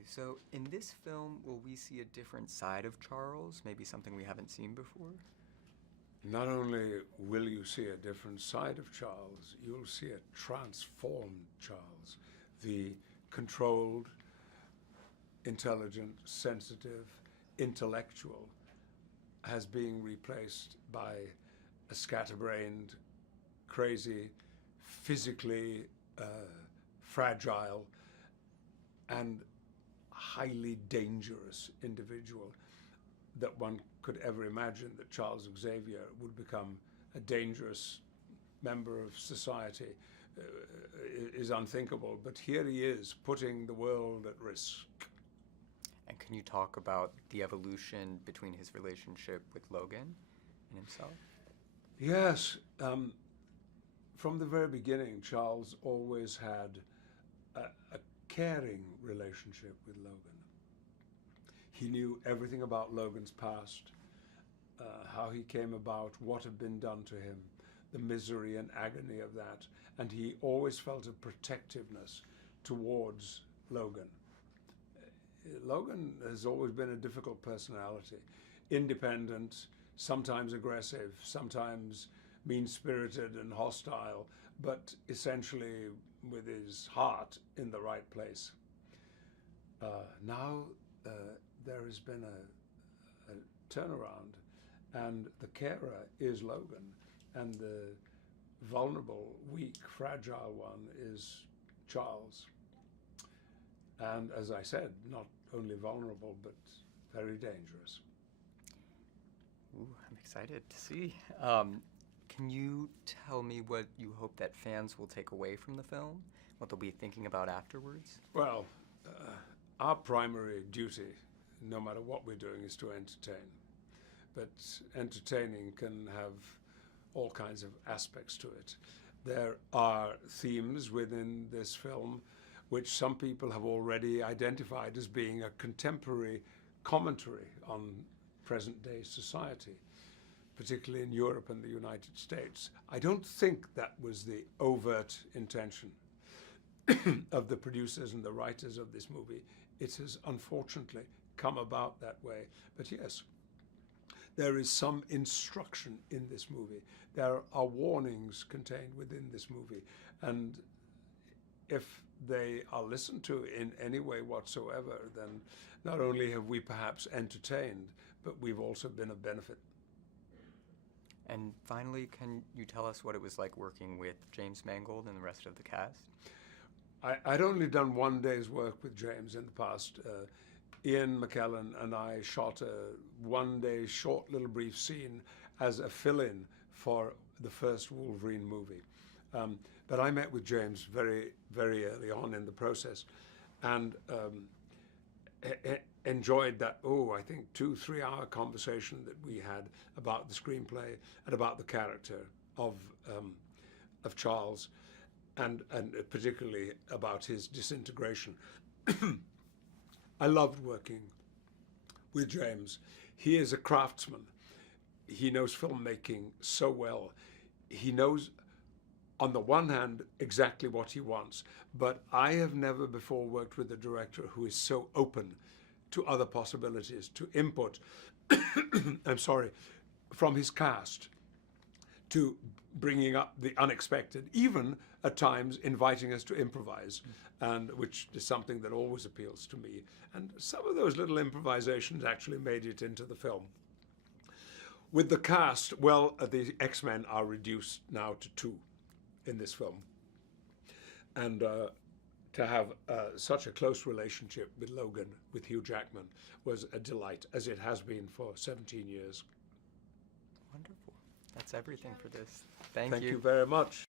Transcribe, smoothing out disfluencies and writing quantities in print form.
you. So, in this film, will we see a different side of Charles? Maybe something we haven't seen before? Not only will you see a different side of Charles, you'll see a transformed Charles. The controlled, intelligent, sensitive, intellectual has been replaced by a scatterbrained, crazy, physically fragile, and highly dangerous individual that one could ever imagine that Charles Xavier would become a dangerous member of society is unthinkable. But here he is, putting the world at risk. And can you talk about the evolution between his relationship with Logan and himself? Yes. From the very beginning, Charles always had a caring relationship with Logan. He knew everything about Logan's past, how he came about, what had been done to him, the misery and agony of that, and he always felt a protectiveness towards Logan. Logan has always been a difficult personality, independent, sometimes aggressive, sometimes mean-spirited and hostile, but essentially with his heart in the right place. Now there has been a turnaround, and the carer is Logan, and the vulnerable, weak, fragile one is Charles. And as I said, not only vulnerable, but very dangerous. Ooh, I'm excited to see. Can you tell me what you hope that fans will take away from the film? What they'll be thinking about afterwards? Well, our primary duty, no matter what we're doing, is to entertain. But entertaining can have all kinds of aspects to it. There are themes within this film which some people have already identified as being a contemporary commentary on present-day society, particularly in Europe and the United States. I don't think that was the overt intention of the producers and the writers of this movie. It has unfortunately come about that way. But yes, there is some instruction in this movie. There are warnings contained within this movie. And if they are listened to in any way whatsoever, then not only have we perhaps entertained, but we've also been of benefit. And finally, can you tell us what it was like working with James Mangold and the rest of the cast? I'd only done one day's work with James in the past. Ian McKellen and I shot a one-day short little brief scene as a fill-in for the first Wolverine movie. But I met with James very, very early on in the process, and enjoyed that, I think 2-3 hour conversation that we had about the screenplay and about the character of Charles, and particularly about his disintegration. I loved working with James. He is a craftsman. He knows filmmaking so well. He knows, on the one hand, exactly what he wants, but I have never before worked with a director who is so open to other possibilities, to input, I'm sorry, from his cast, to bringing up the unexpected, even at times inviting us to improvise, and which is something that always appeals to me. And some of those little improvisations actually made it into the film. With the cast, well, the X-Men are reduced now to 2 in this film. And to have such a close relationship with Logan, with Hugh Jackman, was a delight, as it has been for 17 years. Wonderful. That's everything for this. Thank Thank you. you very much.